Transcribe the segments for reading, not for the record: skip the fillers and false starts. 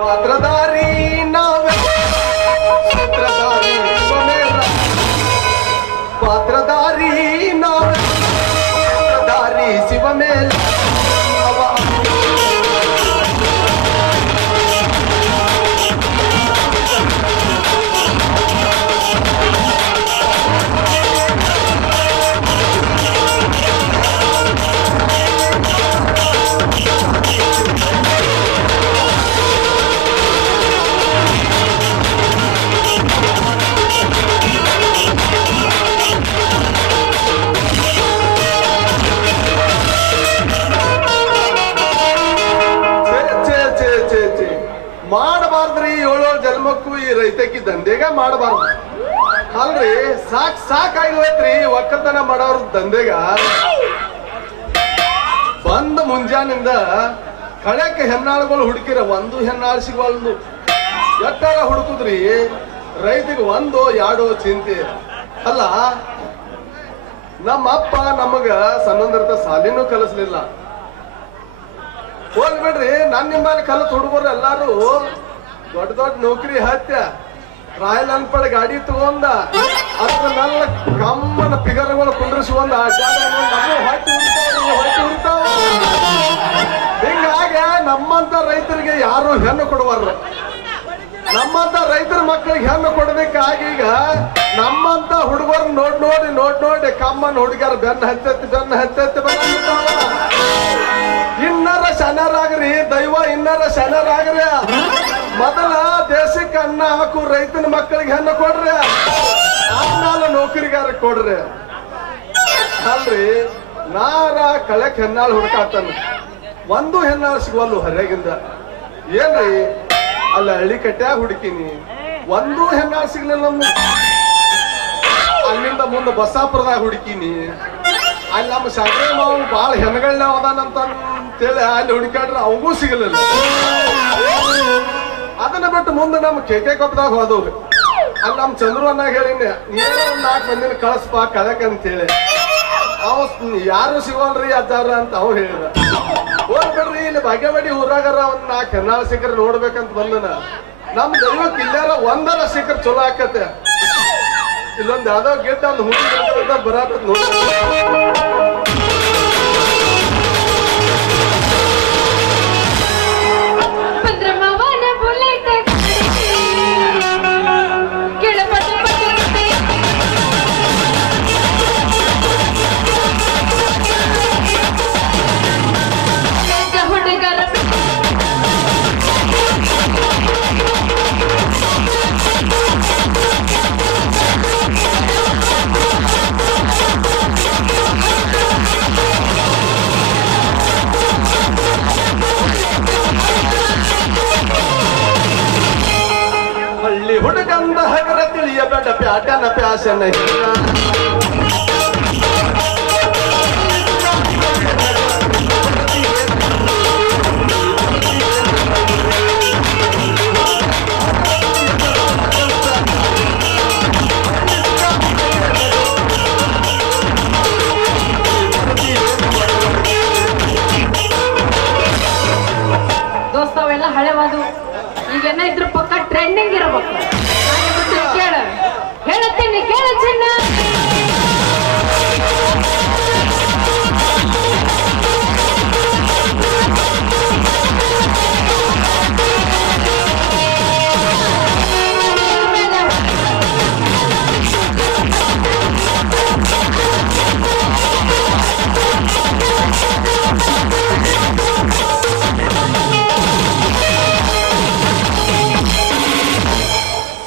ಪಾತ್ರಧಾರಿ ನಾವೇ ಸೂತ್ರಧಾರಿ ಸ್ವಮೇರ ಪಾತ್ರಧಾರಿ ನಾವೇ ಸೂತ್ರಧಾರಿ ಶಿವಮೇಲ ಮಾಡಬಾರ್ದ್ರಿ. 7 ಜನ್ಮಕ್ಕೂ ಈ ರೈತಕಿ ದಂಧೆಗ ಮಾಡಬಾರ್ದು ಅಲ್ರಿ. ಸಾಕಾಗಿ ಹೋಯ್ತ್ರಿ ಒಕ್ಕಲ್ತನ ಮಾಡೋರ್ ದಂಧೆಗ. ಬಂದ ಮುಂಜಾನಿಂದ ಕಳೆಕ್ಕೆ ಹೆಣ್ಣಾಳುಗಳು ಹುಡುಕಿರ ಒಂದು ಹೆಣ್ಣಾಳು ಸಿಗವಲ್ದು. ಎಟ್ಟಾರ ಹುಡುಕುದ್ರಿ ರೈತಿಗೆ 1 2 ಚಿಂತೆ ಅಲ್ಲ. ನಮ್ಮಪ್ಪ ನಮಗ ಸಣ್ಣಂದಿರ್ತ ಸಾಲಿನೂ ಕಲಿಸ್ಲಿಲ್ಲ. ಹೋಗ್ಬಿಡ್ರಿ ನನ್ನ ನಿಮ್ಮಲ್ಲಿ ಕಲತ್ ಹುಡುಗರು ಎಲ್ಲಾರು ದೊಡ್ಡ ದೊಡ್ಡ ನೌಕರಿ ಹತ್ಯ ರಾಯಲ್ ಅನ್ಪಡ್ ಗಾಡಿ ತಗೊಂಡ ಅದ್ರ ನಲ್ಲ ಕಮ್ಮನ ಪಿಗರ್ಗಳು ಕುಂಡ್ರಿಸಿ ಒಂದು ಹಿಂಗಾಗಿ ನಮ್ಮಂತ ರೈತರಿಗೆ ಯಾರು ಹೆಣ್ಣು ಕೊಡುವಾರ. ನಮ್ಮಂತ ರೈತರ ಮಕ್ಕಳಿಗೆ ಹೆಣ್ಣು ಕೊಡ್ಬೇಕಾಗಿ ಈಗ ನಮ್ಮಂತ ಹುಡುಗರು ನೋಡಿ ಕಮ್ಮನ್ ಹುಡುಗರ ಬೆನ್ನ ಹತ್ತತ್ತಿ ಬಂದಿರ್ತಾವ. ಇನ್ನರ ಶನರಾಗ್ರಿ ದೈವ, ಇನ್ನರ ಶನರಾಗ್ರಿ. ಮೊದಲ ದೇಶಕ್ಕೆ ಅನ್ನ ಹಾಕು ರೈತನ ಮಕ್ಕಳಿಗೆ ಹೆಣ್ಣು ಕೊಡ್ರಿ, ಆಮೇಲೆ ನೌಕರಿಗಾರ ಕೊಡ್ರಿ ಅಲ್ರಿ. ನಾರ ಕಳೆಕ್ ಹೆಣ್ಣಾಳು ಹುಡುಕಾತಾನ, 1 ಹೆಣ್ಣಾಳು ಸಿಗುವಲ್ಲು ಹೊರಗಿಂದ. ಏನ್ರಿ ಅಲ್ಲ ಹಳ್ಳಿ ಕಟ್ಟ್ಯಾಗ ಹುಡುಕಿನಿ 1 ಹೆಣ್ಣಾಳು ಸಿಗ್ಲಿಲ್ಲ. ಅಲ್ಲಿಂದ ಮುಂದೆ ಬಸಾಪುರದಾಗ ಹುಡುಕಿನಿ, ಅಲ್ಲಿ ನಮ್ಮ ಶಾಸ್ತ್ರಿ ಮಾವು ಬಾಳ ಹೆಣ್ಗಳನ್ನ ಅದಾನಂತ ಅಂತೇಳಿ ಅಲ್ಲಿ ಹುಡುಕಾಡ್ರೆ ಅವಗೂ ಸಿಗಲಿಲ್ಲ. ಅದನ್ನ ಬಿಟ್ಟು ಮುಂದೆ ನಮ್ಮ ಕೆಕೆ ಕೊಪ್ಪದಾಗ ಹೋದವ್ರಿ. ಅಲ್ಲಿ ನಮ್ಮ ಚಂದ್ರು ಅನ್ನಾಗ ಹೇಳಿನಿ ನೀನು 4 ಮಂದಿನ ಕಳಿಸ್ಪಾ ಕಳಕ್ ಅಂತೇಳಿ. ಅವ ಯಾರು ಸಿಗೋಲ್ರಿ ಅಜ್ಜಾರ ಅಂತ ಅವ್ ಹೇಳಿದ. ಹೋಗ್ಬಿಡ್ರಿ ಇಲ್ಲಿ ಭಾಗ್ಯವಾಡಿ ಊರಾಗಾರ 4 ಹೆಣ್ಣಾಳ ಸಿಕ್ಕರ್ ನೋಡ್ಬೇಕಂತ ಬಂದನ. ನಮ್ ದೈವಕ್ಕೆ ಇಲ್ಲಾರ 1 ಸಿಕ್ಕರ್ ಚಲೋ ಆಕತೆ. ಇಲ್ಲೊಂದ್ ಯಾವ್ದೋ ಗಿಡ್ಡ ಒಂದು ಹುಡುಗ ಬರತ್ತ ನೋಡಿ. ಹುಡುಗಂದ ಹಗರ ತಿಳಿಯಬೇಡ ಪ್ಯಾಟನ ಪ್ಯಾಶನ. ದೋಸ್ತ ಅವೆಲ್ಲ ಹಳೆವಾದು, ಈಗೇನ ಇದ್ರ ಪಕ್ಕ ಟ್ರೆಂಡಿಂಗ್ ಇರಬೇಕು. ಹೇಳುತ್ತೀನಿ ಕೇಳ ಚಿನ್ನ.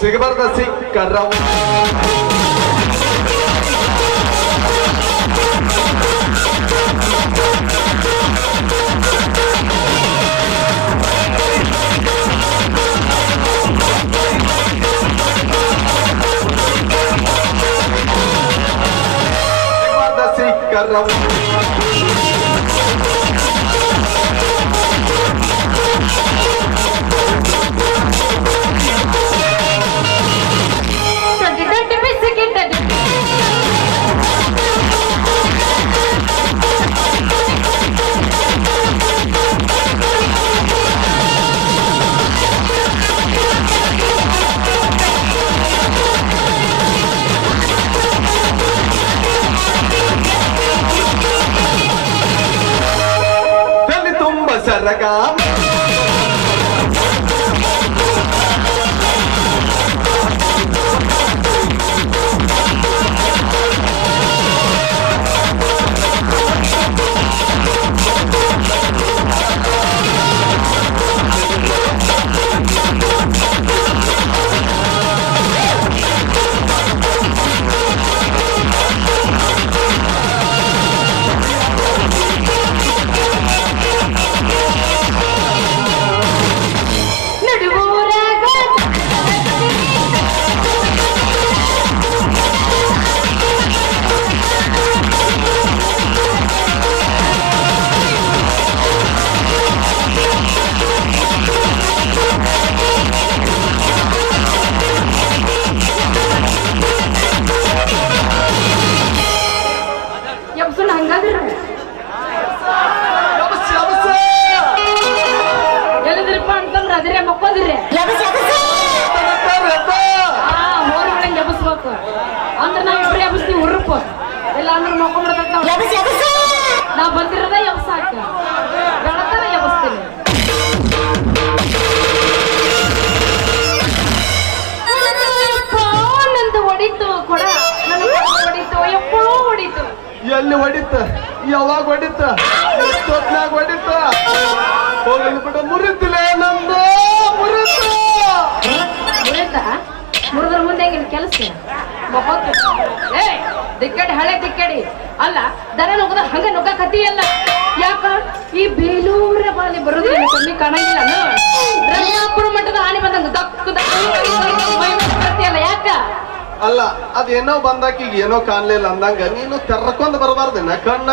ಸಿಗಬಾರ್ದ ಸಿಕ್ಕರವು ಸಿಕ್ಕರವು Don't ಹೊರಗ ನಡುವೂರಾಗ ಎಬ್ಸೋಣ ಹಂಗಾದ್ರೆ ಎಲ್ಲಿದ್ರಪ್ಪ ಅಂತಂದ್ರೆ ಅದಿರೇ ಮಕ್ಕೋದಿರಿ ಹೋರಿಗಳಂಗೆ ಎಬ್ಸ್ಬೇಕು ಅಂದ್ರೆ ನಾವ್ ಇಬ್ರು ಎಬ್ಸ್ತೀವಿ ಉರುಪು ಇಲ್ಲ ಅಂದ್ರೆ ಮಕ್ಕೊಂಡ್ಬಿಡ್ತಾವ ನಾ ಬಂದಿರೋದ ಎಬ್ಸಾಕ ಬೆಳತನ ಎಬ್ಸ್ತೀನಿ ನಂದು ಹೊಡಿತು ಕೊಡ ನನ್ನ ಹೊಡಿತು ಎಪ್ಪೋ ಹೊಡಿತು ಎಲ್ಲಿ ಹೊಡಿತ ಯಾವಾಗ ಹೊಡಿತ ಎಷ್ಟೊತ್ನಾಗ ಹೊಡಿತ ಹೋಗಲಿ ಬಿಡ ಮುರಿತಿಲ್ಲ ನಂದು ಮುರಿತ ಮುರಿತ ಮುರಿದ್ರ ಮುಂದೆ ಹೆಂಗಿನ ಕೆಲಸ ಮಕ್ಕೋತ ಏ ದಿಕ್ಕಡಿ ಹಳೆ ದಿಕ್ಕಡಿ ಅಲ್ಲ ದನ ನುಗ್ಗದ ಹಂಗ ನುಗ್ಗ ಕತ್ತಿಯಲ್ಲ ಯಾಕ ಈ ಬೇಲೂರ ಬಾಲಿ ಬರೋದು ಕಮ್ಮಿ ಕಾಣಂಗಿಲ್ಲ ರಂಗಾಪುರ ಮಟ್ಟದ ಆನೆ ಬಂದಂಗ ದಕ್ಕ ಕತ್ತಿಯಲ್ಲ ಯಾಕ ಅಲ್ಲ ಅದೇನೋ ಬಂದಾಕ ಈಗ ಏನೋ ಕಾಣ್ಲಿಲ್ಲ ಅಂದಂಗ ನೀನು ತೆರ್ಕೊಂಡ್ ಬರಬಾರ್ದೇನ ಕಣ್ಣ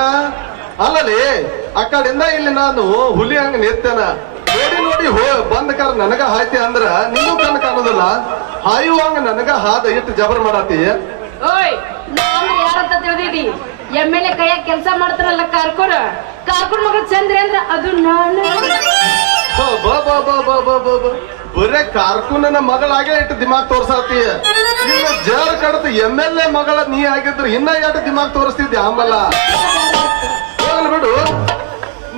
ಅಲ್ಲಲ್ಲಿ ಆ ಕಡೆಯಿಂದ ಇಲ್ಲಿ ನಾನು ಹುಲಿ ಹಂಗ ನಿರ್ತೇನ ನೋಡಿ ನೋಡಿ ಬಂದ ಕಾರ ನನಗ ಹಾಯ್ತಿ ಅಂದ್ರ ನೀನು ಕಣ್ ಕಾಣೋದಿಲ್ಲ ಹಾಯುವಂಗ ನನಗ ಹಾದ ಇಟ್ಟು ಜಬರ್ ಮಾಡತಿ ಓಯ್ ನಾನು ಯಾರಂತ ತಿಳಿದಿದಿ ಎಮ್ಮೆಲೆ ಕೈಯಾಗ ಕೆಲಸ ಮಾಡ್ತಾರಲ್ಲ ಕಾರ್ಕೂರ್ ಮಗಳು ಚಂದ್ರಿ ಅಂದ್ರ ಅದು ನಾನು ಬರೇ ಕಾರ್ಕೂನನ ಮಗಳಾಗೆ ಇಟ್ಟು ದಿಮಾಗ್ ತೋರ್ಸಾತಿ ಇನ್ನ ಜರ್ ಕಡತ MLA ಮಗಳ ನೀ ಆಗಿದ್ರು ಇನ್ನ ಎಷ್ಟು ದಿಮಾಗ್ ತೋರಿಸ್ತಿದ್ದೆ ಆಮಲ್ಲ ಹೋಗಲ್ ಬಿಡು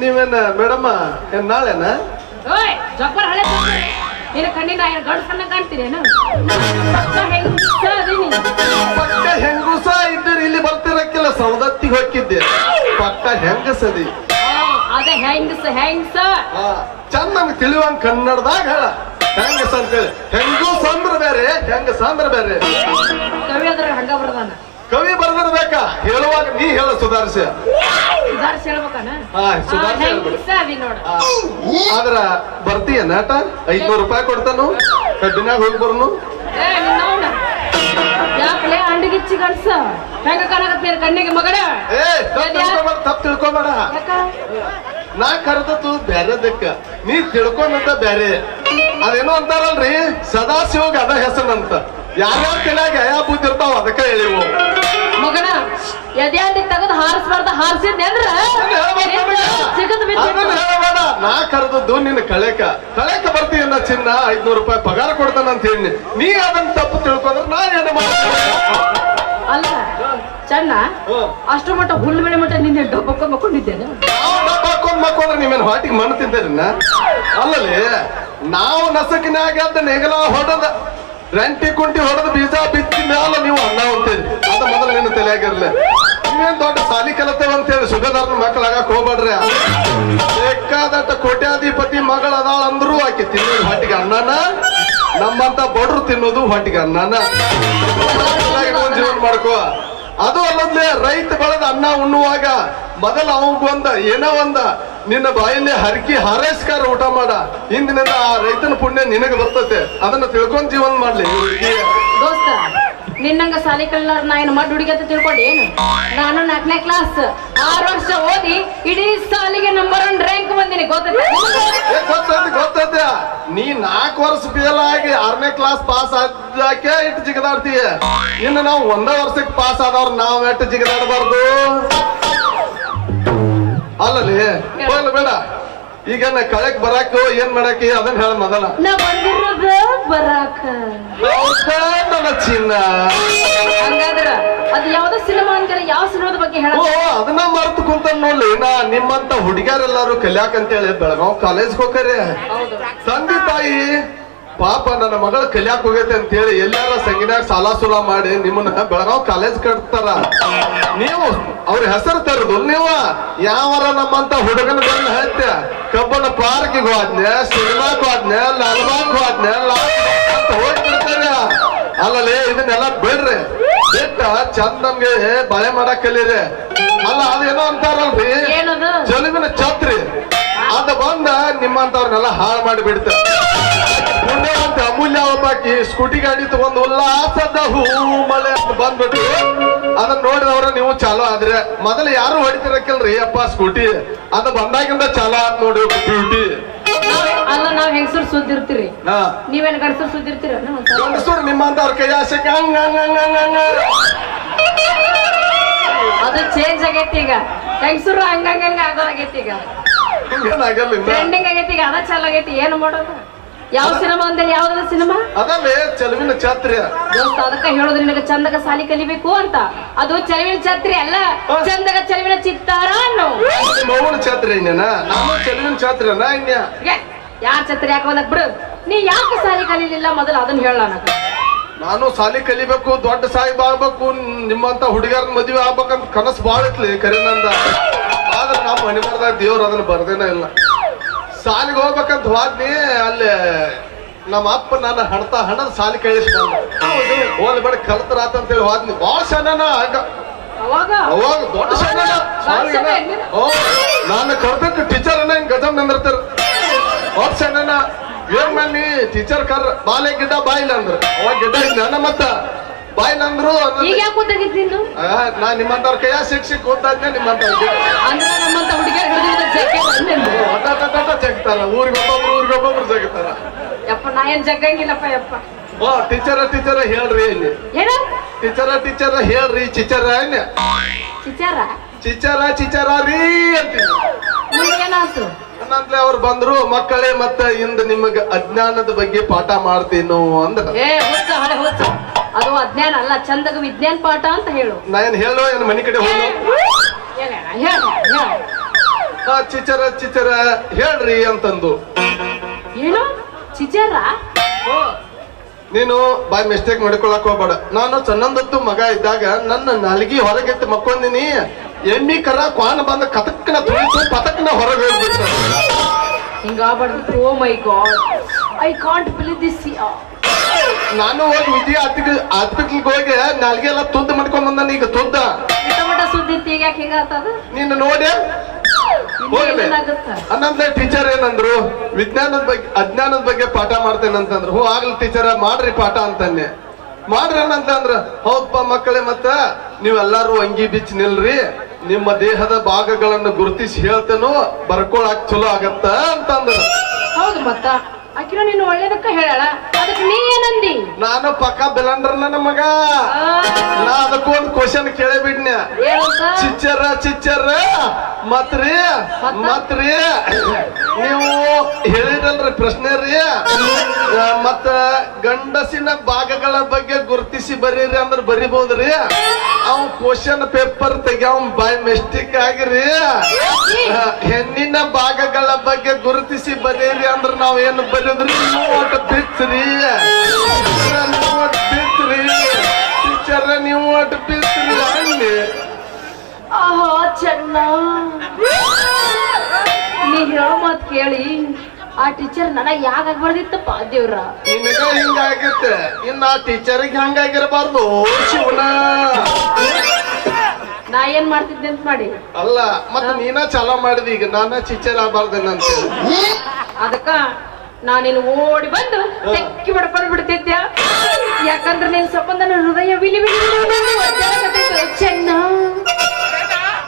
ನೀವೇನ ಮೇಡಮ್ಮ ಏನ್ ನಾಳೆನ ಓಯ್ ಜಬ್ಬರ್ ಹಳೆ ನಿನ್ನ ಕಣ್ಣಿನ ಗಂಡು ಸಣ್ಣ ಕಾಣ್ತೀರೇನು ಪಕ್ಕ ಹೆಂಗುಸ ಇದ್ದೀರಿ ಇಲ್ಲಿ ಬರ್ತಿರಕ್ಕಿಲ್ಲ ಸವದತ್ತಿಗೆ ಹೋಗಿದ್ದೆ ಪಕ್ಕ ಹೆಂಗಸದಿ ಅದ ಹೆಂಗಸ ಚಂದ ನಮ್ಗೆ ತಿಳಿಯುವಂಗ ಕನ್ನಡದಾಗ ಹೇಳ ಹೆಂಗಸ ಅಂತೇಳಿ ಹೆಂಗೂಸ ಅಂದ್ರ ಬೇರೆ ಹೆಂಗಸ ಅಂದ್ರ ಬೇರೆ ಕವಿ ಅದ್ರ ಹಂಗ ಬರ್ದಾನ ಕವಿ ಬರ್ದಿರ್ಬೇಕಾ ಹೇಳುವಾಗ ನೀ ಹೇಳ ಸುಧಾರಿಸಿ ಸುಧಾರಿಸಿ ಹೇಳ್ಬೇಕಾನ ಸುಧಾರಿಸಿ ಹೆಂಗಸ ಅದಿ ನೋಡ ಆದ್ರ ಬರ್ತೀಯ ನಾಟ 500 ರೂಪಾಯಿ ಕೊಡ್ತಾನು ಕಡ್ಡಿನಾಗ ಹೋಗಿ ಬರ್ನು ಏ ನಿನ್ನವನ ಯಾಕಲೇ ಅಂಡಿಗಿಚ್ಚಿ ಗಂಡ್ಸ ಹೆಂಗ ಕಾಣಕತ್ ನೀನ್ ಕಣ್ಣಿಗೆ ಮಗಡ ಏ ತಪ್ಪು ತಿಳ್ಕೊಬೇಡ ಯಾಕ ನಾ ಕರೆದತ್ತು ಬ್ಯಾರೆದಕ್ಕ ನೀ ತಿಳ್ಕೊಂಡಂತ ಬ್ಯಾರೆ ಅದೇನೋ ಅಂತಾರಲ್ರಿ ಸದಾಶಿವಗ ಅದ ಹೆಸರಂತ ಯಾರ್ಯಾರ ತಲೆಯಾಗ ಯಾ ಬುದ್ಧಿ ಇರ್ತಾವ ಅದಕ್ಕ ಹೇಳಿವು ಮಗನ ಎದ್ಯಾಂಡಿ ತೆಗೆದು ಹಾರಿಸ್ಬಾರ್ದ ಹಾರಿಸಿದ್ದೆ ಅಂದ್ರ ಸಿಗದ್ ಅದನ್ನ ಹೇಳಬೇಡ ನಾ ಕರೆದದ್ದು ನಿನ್ನ ಕಳೆಕ ಬರ್ತೀಯನ್ನ ಚಿನ್ನ 500 ರೂಪಾಯಿ ಪಗಾರ ಕೊಡ್ತಾನ ಅಂತ ಹೇಳಿ ನೀ ಅದನ್ನ ತಪ್ಪು ತಿಳ್ಕೊಂಡ್ರೆ ನಾ ಏನು ಮಾಡ್ತೀನಿ ಅಲ್ಲ ಚಣ್ಣ ಅಷ್ಟು ಮಟ್ಟ ಹುಲ್ಲು ಬೆಳೆ ಮಟ್ಟ ನಿನ್ನೆ ಡಬ್ಬಕ್ಕ ಮಕ್ಕೊಂಡಿದ್ದೇನೆ ಮಕ್ಕೊಂಡ್ರೆ ನೀವೇನು ಹೊಟ್ಟಿಗೆ ಮಣ್ಣು ತಿಂತಾರಿನ ಅಲ್ಲಲ್ಲಿ ನಾವು ನಸಕಿನಾಗ ಅದ ನೆಗಲ ಹೊಡೆದ ರಂಟಿ ಕುಂಟಿ ಹೊಡೆದ ಬೀಜ ಬಿತ್ತಿ ಮ್ಯಾಲ ನೀವು ಅನ್ನ ಅಂತೀರಿ ಅದ ಮೊದಲು ನಿನ್ನ ತಲೆಯಾಗಿರ್ಲಿ ನೀವೇನ್ ದೊಡ್ಡ ಸಾಲಿ ಕಲತೇವ ಅಂತೇಳಿ ಸುಗದಾರನ ಮಕ್ಕಳಾಗಕ್ ಹೋಗ್ಬೇಡ್ರಿ ಬೇಕಾದಟ್ಟ ಕೋಟ್ಯಾಧಿಪತಿ ಮಗಳ ಅದಾಳ ಅಂದ್ರು ಆಕಿ ತಿನ್ನೋದು ಹೊಟ್ಟಿಗೆ ಅನ್ನನ ನಮ್ಮಂತ ಬಡ್ರು ತಿನ್ನೋದು ಹೊಟ್ಟಿಗೆ ಅನ್ನನ ಜೀವನ ಮಾಡ್ಕೋ ಅದು ಅಲ್ಲದ್ಲೆ ರೈತ ಬೆಳೆದ ಅನ್ನ ಉಣ್ಣುವಾಗ ಮೊದಲ ಅವಂಗೊಂದ ಏನೋ ಒಂದ ನಿನ್ನ ಬಾಯಲ್ಲಿ ಹರಕಿ ಹಾರೈಸ್ಕಾರ ಊಟ ಮಾಡ ಹಿಂದಿನಿಂದ ಆ ರೈತನ ಪುಣ್ಯ ನಿನಗೆ ಬರ್ತತೆ ಅದನ್ನ ತಿಳ್ಕೊಂಡ್ ಜೀವನ ಮಾಡ್ಲಿ ದೋಸ್ತ ನಿನ್ನಂಗ ಸಾಲಿ ಕಲ್ಲಾರ ನಾ ಏನು ಮಾಡಿ ಹುಡುಗಿ ಅಂತ ತಿಳ್ಕೊಂಡು ಏನು ನಾನು 4ನೇ ಕ್ಲಾಸ್ 6 ವರ್ಷ ಓದಿ ಇಡೀ ಸಾಲಿಗೆ ನಂಬರ್ 1 ರ್ಯಾಂಕ್ ಬಂದಿನಿ ಗೊತ್ತೈತೆ ನೀ 4 ವರ್ಷ ಫೇಲ್ ಆಗಿ 6ನೇ ಕ್ಲಾಸ್ ಪಾಸ್ ಆದಾಕೆ ಇಟ್ಟು ಜಿಗದಾಡ್ತೀಯ ಇನ್ನು ನಾವು 1 ವರ್ಷಕ್ಕೆ ಪಾಸ್ ಆದವ್ರು ನಾವ್ ಎಷ್ಟು ಜಿಗದಾಡಬಾರ್ದು ಅಲ್ಲಲ್ಲಿ ಹೋಗ್ಲಿ ಬೇಡ ಈಗ ಕಳೆಕ್ ಬರಾಕ ಏನ್ ಮಾಡಾಕಿ ಅದನ್ನ ಹೇಳ ಮೊದಲ ನಾ ಬಂದಿರೋದು ಬರಾಕ ನನ್ನ ಚಿನ್ನ ಹಂಗಾದ್ರ ಅದು ಯಾವ್ದೋ ಸಿನಿಮಾ ಅಂತಾರೆ ಯಾವ ಸಿನಿಮಾದ ಬಗ್ಗೆ ಹೇಳ ಓ ಅದನ್ನ ಮರ್ತು ಕುಂತ ನೋಡಿ ನಾ ನಿಮ್ಮಂತ ಹುಡುಗಿಯರೆಲ್ಲಾರು ಕಲ್ಯಾಕಂತೇಳಿ ಬೆಳಗಾವ್ ಕಾಲೇಜ್ ಹೋಗ್ತಾರೆ. ತಂದೆ ತಾಯಿ ಪಾಪ ನನ್ನ ಮಗಳು ಕಲ್ಯಾಕ್ ಹೋಗೈತೆ ಅಂತ ಹೇಳಿ ಎಲ್ಲಾರ ಸಂಗಿನ್ಯಾಗ ಸಾಲ ಸೂಲ ಮಾಡಿ ನಿಮ್ಮನ್ನ ಬೆಳಗಾವ್ ಕಾಲೇಜ್ ಕಟ್ತಾರ. ನೀವು ಅವ್ರ ಹೆಸರು ತರದು ನೀವು ಯಾವರ ನಮ್ಮಂತ ಹುಡುಗನ ಬಂದ ಹತ್ಯ ಕಬ್ಬನ ಪಾರ್ಕಿಗೆ ಹೋದ್ನೆ, ಸಿನಿಮಾಕ್ ಹೋದ್ನೆ, ಲಾಲ್ಬಾಗ್ ಹೋದ್ನೆ, ಅಂತ ಹೋಗ್ಬಿಡ್ತಾರೆ. ಅಲ್ಲಲ್ಲಿ ಇದನ್ನೆಲ್ಲ ಬಿಡ್ರಿ, ಬಿಟ್ಟ ಚಂದಂಗೆ ಬಳೆ ಮಾಡಕ್ ಕಲೀರಿ. ಅಲ್ಲ ಅದೇನೋ ಅಂತಾರಲ್ರಿ ಚೆಲುವಿನ ಛತ್ರಿ, ಅದ ಬಂದ ನಿಮ್ಮಂತವ್ರನ್ನೆಲ್ಲ ಹಾಳು ಮಾಡಿ ಬಿಡ್ತಾರೆ. ಪುಣ್ಯ ಅಂತ ಅಮೂಲ್ಯ ಒಬ್ಬಾಕಿ ಸ್ಕೂಟಿ ಗಾಡಿ ತಗೊಂಡು ಉಲ್ಲಾಸದ ಹೂ ಮಳೆ ಅಂತ ಬಂದ್ಬಿಟ್ಟು ಅದನ್ನ ನೋಡಿದವ್ರ ನೀವು ಚಾಲೋ ಆದ್ರೆ ಮೊದಲು ಯಾರು ಹೊಡಿತಿರಕಿಲ್ರಿ ಅಪ್ಪ ಸ್ಕೂಟಿ, ಅದ ಬಂದಾಗಿಂದ ಚಾಲೋ ಆತ್ ನೋಡಿ ಬ್ಯೂಟಿ. ಅಲ್ಲ ನಾವ್ ಹೆಂಗಸರು ಸುದ್ದಿರ್ತೀರಿ, ನೀವೇನ್ ಗಂಡಸರು ಸುದ್ದಿರ್ತೀರ? ಗಂಡಸರು ನಿಮ್ಮಂತವ್ರ ಕೈ ಆಸಕ್ಕೆ ಹಂಗ ಅದು ಚೇಂಜ್ ಆಗೈತಿ ಈಗ. ಹೆಂಗಸರು ಹಂಗಂಗ ಆಗೋದಾಗೈತಿ ಈಗ, ಟ್ರೆಂಡಿಂಗ್ ಆಗೈತಿ ಈಗ. ಅದ ಚಾಲ ಆಗೈತಿ, ಏನ್ ಮಾಡೋದು? ಯಾವ ಸಿನಿಮಾ ಅಂದ್ರೆ ಯಾವ್ದದ ಸಿನಿಮಾ? ಅದಲ್ಲೇ ಚೆಲುವಿನ ಛತ್ರಿ ದೋಸ್ತ. ಅದಕ್ಕ ಹೇಳೋದು ನಿನಗ ಚಂದಗ ಸಾಲಿ ಕಲಿಬೇಕು ಅಂತ. ಅದು ಚೆಲುವಿನ ಛತ್ರಿ ಅಲ್ಲ, ಚಂದಗ ಚೆಲುವಿನ ಚಿತ್ತಾರ ಅನ್ನೋ ಮೌನ ಛತ್ರಿ. ನಾನು ಚೆಲುವಿನ ಛತ್ರಿ ಯಾರ ಛತ್ರಿ ಯಾಕೆ ಬಂದಕ್ ಬಿಡು. ನೀ ಯಾಕೆ ಸಾಲಿ ಕಲೀಲಿಲ್ಲ ಮೊದಲು ಅದನ್ನ ಹೇಳ. ನಾನು ಸಾಲಿ ಕಲಿಬೇಕು, ದೊಡ್ಡ ಸಾಹಿಬ್ ಆಗ್ಬೇಕು, ನಿಮ್ಮಂತ ಹುಡುಗಿಯರ್ ಮದ್ವೆ ಆಗ್ಬೇಕಂತ ಕನಸು ಬಾಳ ಇತ್ಲಿ ಕರೀನಂದ. ಆದ್ರೆ ನಮ್ಮ ಮನೆ ಬರ್ದಾಗ ದೇವ್ರ ಅದನ್ನ ಬರ್ದೇನ ಇಲ್ಲ. ಸಾಲಿಗೆ ಹೋಗ್ಬೇಕಂತ ಹೋದ್ನಿ, ಅಲ್ಲಿ ನಮ್ಮ ಅಪ್ಪ ನನ್ನ ಹಣದ ಸಾಲಿ ಕಳಿಸಿ ಹೋದ್ ಬೇಡ ಕಲ್ತರ ಆತಂತೇಳಿ ಹೋದ್ನಿ. ಬಾಳ ಸಣ್ಣ ಅವಾಗ ದೊಡ್ಡ ಸಣ್ಣ ನಾನು ಕರ್ದಕ್ಕೆ ಟೀಚರ್ ಅನ್ನ ಹಿಂಗ್ ಗಜಮ್ ನಿಂದಿರ್ತಾರ. ಬಾಳ ಸಣ್ಣ ಏನ್ ಮಾಡಿ ಟೀಚರ್ ಕರ್ ಬಾಲೆ ಗಿಡ್ಡ ಬಾಯಿಲ್ಲ ಅಂದ್ರ ಅವಾಗ ಗಿಡ್ಡ ಇದ್ದ ಮತ್ತ ಬಾಯಿಲ್ಲ ಅಂದ್ರು. ನಾ ನಿಮ್ಮಂತವ್ರ ಕೈಯ ಶಿಕ್ಷಕ್ ಓದ್ತಾದ್ನೆ ನಿಮ್ಮಂತವ್ರ ಜಗ್ತಾರ. ಊರಿಗೊಬ್ಬೊಬ್ರು ಜಗ್ತಾರ. ಯಪ್ಪ ನಾ ಏನ್ ಜಗ್ಗಂಗಿಲ್ಲಪ್ಪ ಯಪ್ಪ. ಓ ಟೀಚರ ಹೇಳ್ರಿ ಇಲ್ಲಿ ಟೀಚರ ಹೇಳ್ರಿ ಚಿಚರ ಚಿಚರ ರೀ ಅಂತೀನಿ. ಏನಾಯ್ತು? ಅನ್ನಂತ್ಲೆ ಅವ್ರು ಬಂದ್ರು, ಮಕ್ಕಳೇ ಮತ್ತ ಇಂದ ನಿಮಗ ಅಜ್ಞಾನದ ಬಗ್ಗೆ ಪಾಠ ಮಾಡ್ತೀನೋ ಅಂದ್ರ. ಅದು ಅಜ್ಞಾನ ಅಲ್ಲ, ಚಂದಗ ವಿಜ್ಞಾನ ಪಾಠ ಅಂತ ಹೇಳು. ನಾ ಏನ್ ಹೇಳೋ ಏನ್ ಮನಿ ಕಡೆ ಹೋಗೋ? ಚಿಚರ ಹೇಳ್ರಿ ಅಂತಂದು. ಏನು ಚಿಚರ? ನೀನು ಬಾಯ್ ಮಿಸ್ಟೇಕ್ ಮಾಡ್ಕೊಳಕ್ ಹೋಗ್ಬೇಡ. ನಾನು ಸಣ್ಣಂದತ್ತು ಮಗ ಇದ್ದಾಗ ನನ್ನ ನಾಲ್ಗಿ ಹೊರಗೆತ್ತು ಮಕ್ಕೊಂದಿನಿ. ಎಮ್ಮಿ ಕರ ಕ್ವಾನ ಬಂದ ಕತಕ್ನ ತುಳಿತು ಪತಕ್ನ ಹೊರಗೆ ಹೋಗ್ಬಿಟ್ಟ. ಹಿಂಗಾಗ್ಬಾರ್ದು. Oh my God, I can't believe this. ನಾನು ಹೋಗಿ ವಿದ್ಯಾ ಹಾಸ್ಪಿಟ್ಲ್ಗೆ ಹೋಗಿ ನಾಲ್ಗೆ ಎಲ್ಲ ತುದ್ದು ಮಾಡ್ಕೊಂಡ್ ಬಂದಾನ. ಈಗ ತುದ್ದ ಸುದ್ದಿ ಈಗ ಹಿಂಗಾಗ್ತದ. ನೀನು ನೋಡಿ ಹೋಗ್ಲಿ. ಅನ್ನಂದ್ರೆ ಟೀಚರ್ ಏನಂದ್ರು, ಅಜ್ಞಾನದ ಬಗ್ಗೆ ಪಾಠ ಮಾಡ್ತೇನಂತಂದ್ರು. ಹೋ ಆಗ್ಲಿ ಟೀಚರ್ ಮಾಡ್ರಿ ಪಾಠ ಅಂತನ್ನೆ. ಮಾಡ್ರಿ ಅನ್ನಂತಂದ್ರ ಹೌದಪ್ಪ ಮಕ್ಕಳೇ, ಮತ್ತ ನೀವೆಲ್ಲಾರು ಅಂಗಿ ಬಿಚ್ಚಿ ನಿಲ್ರಿ, ನಿಮ್ಮ ದೇಹದ ಭಾಗಗಳನ್ನು ಗುರುತಿಸಿ ಹೇಳ್ತೇನೋ ಬರ್ಕೊಳಕ್ ಚಲೋ ಆಗತ್ತ ಅಂತಂದ್ರ. ಹೌದು ಮತ್ತ ಆಕಿನ ನೀನು ಒಳ್ಳೇದಕ್ಕ ಹೇಳಲ್ಲ, ಅದಕ್ಕೆ ನೀ ಏನಂದಿ? ನಾನು ಪಕ್ಕ ಬೆಲಂಡ್ರ ನನ್ನ ಮಗ. ನಾ ಅದಕ್ಕೊಂದು ಕ್ವಶನ್ ಕೇಳಿಬಿಡ್ನ. ಚಿಚ್ಚರ ಮತ್ರಿ ನೀವು ಹೇಳಿರಲ್ರಿ ಪ್ರಶ್ನೆ ರೀ, ಮತ್ತ ಗಂಡಸಿನ ಭಾಗಗಳ ಬಗ್ಗೆ ಗುರುತಿಸಿ ಬರೀರಿ ಅಂದ್ರ ಬರಿಬಹುದ್ರಿ. ಅವ್ ಕ್ವಶನ್ ಪೇಪರ್ ತೆಗ್ಯಾವ್ ಬೈ ಮಿಸ್ಟೇಕ್ ಆಗಿರಿ. ಹೆಣ್ಣಿನ ಭಾಗಗಳ ಬಗ್ಗೆ ಗುರುತಿಸಿ ಬರೀರಿ ಅಂದ್ರ ನಾವ್ ಏನು ಬರೀದ್ರಿ? ನೋಟ್ ಬಿಚ್ಚ್ರಿ ಟೀಚರ್, ನೀವು ಒಟ್ಟು ಬಿಚ್ಚ್ರಿ ಅಲ್ಲಿ. ಆಹಾ ಚೆನ್ನ, ನೀ ಹೇಳೋ ಮಾತ್ ಕೇಳಿ ಆ ಟೀಚರ್ ನನಗ್ ಯಾಕಾಗ್ಬಾರ್ದಿತ್ತಪ್ಪ ದೇವ್ರ. ನಿನಗ ಹಿಂಗಾಗಿತ್ತೆ, ಇನ್ನ ಆ ಟೀಚರ್ಗೆ ಹಂಗಾಗಿರಬಾರ್ದು ಶಿವನ. ನಾ ಏನ್ ಮಾಡ್ತಿದ್ದೆ ಅಂತ ಮಾಡಿ ಅಲ್ಲ, ಮತ್ತ ನೀನ ಚಾಲೋ ಮಾಡಿದಿ. ಈಗ ನಾನ ಟೀಚರ್ ಆಗ್ಬಾರ್ದೇನಂತ ಅದಕ್ಕ ನಾನಿನ್ ಓಡಿ ಬಂದು ತೆಕ್ಕಿ ಬಡ್ಕೊಂಡು ಬಿಡ್ತಿದ್ದೆ. ಯಾಕಂದ್ರೆ ನಿನ್ ಸಂಬಂಧ ನನ್ನ ಹೃದಯ ವಿಲಿ ಚೆನ್ನ.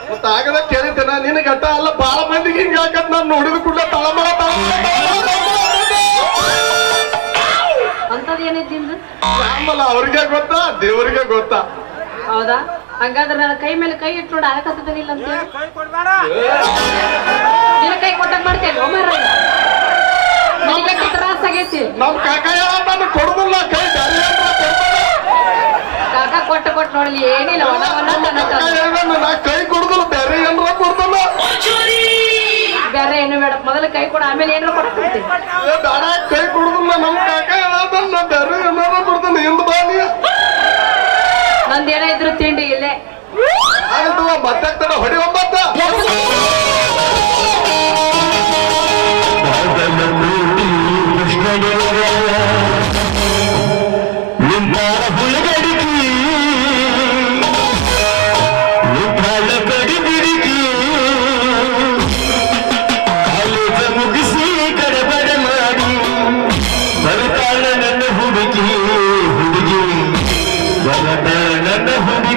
ಮತ್ತ ಆಗದ ಕೇಳಿದ್ದೇನ ನಿನ್ನ ಗಟ್ಟ ಅಲ್ಲ, ಬಾಳ ಮಂದಿಗೆ ಹಿಂಗ ಹಾಕತ್. ನಾನು ನೋಡಿದ ಕೂಡ ತಳಮಳ ಅಂತದ್ ಏನಿದ್ದಿಂದ ಆಮಲ್ಲ ಅವ್ರಿಗೆ ಗೊತ್ತಾ, ದೇವರಿಗೆ ಗೊತ್ತಾ. ಹೌದಾ? ಹಂಗಾದ್ರೆ ನನ್ನ ಕೈ ಮೇಲೆ ಕೈ ಇಟ್ಟು ನೋಡಿ ಆಗತ್ತದಿಲ್ಲ ಅಂತ ನಿನ್ನ ಕೈ ಕೊಟ್ಟಾಗ ಮಾಡ್ತೇನೆ. ನನಗೆ ತ್ರಾಸ ಆಗೈತಿ. ನಮ್ ಕಾಕ ನಾನು ಕೊಡುದಿಲ್ಲ ಕೈ. ಕಾಕ ಕೊಟ್ಟ ಕೊಟ್ ನೋಡಲಿ ಏನಿಲ್ಲ ಒಣ ಒಣ ತನ್ನ ನಾ ಕೈ ಕೊಡುದಿಲ್ಲ ಬೇರೆ ಏನ್ರ ಕೊಡ್ತಾನ ಬೇರೆ ಏನು ಬೇಡ ಮೊದಲು ಕೈ ಕೊಡ ಆಮೇಲೆ ಏನಾರ ಕೊಡಕ್ಕಿರ್ತಿ ಬೇಡ ಕೈ ಕೊಡುದಿಲ್ಲ ನಮ್ ಕಾಕ ಹೇಳದಲ್ಲ ಬೇರೆ ಏನಾರ ಕೊಡ್ತಾನ ಹಿಂದ್ ಬಾ ನೀ ನಂದೇನ ಇದ್ರು ತಿಂಡಿ ಇಲ್ಲೇ ಆಯ್ತು ಮತ್ತೆ ಹೊಡಿ ಒಂಬತ್ತ ನನ್ನ ಹುಡುಗಿ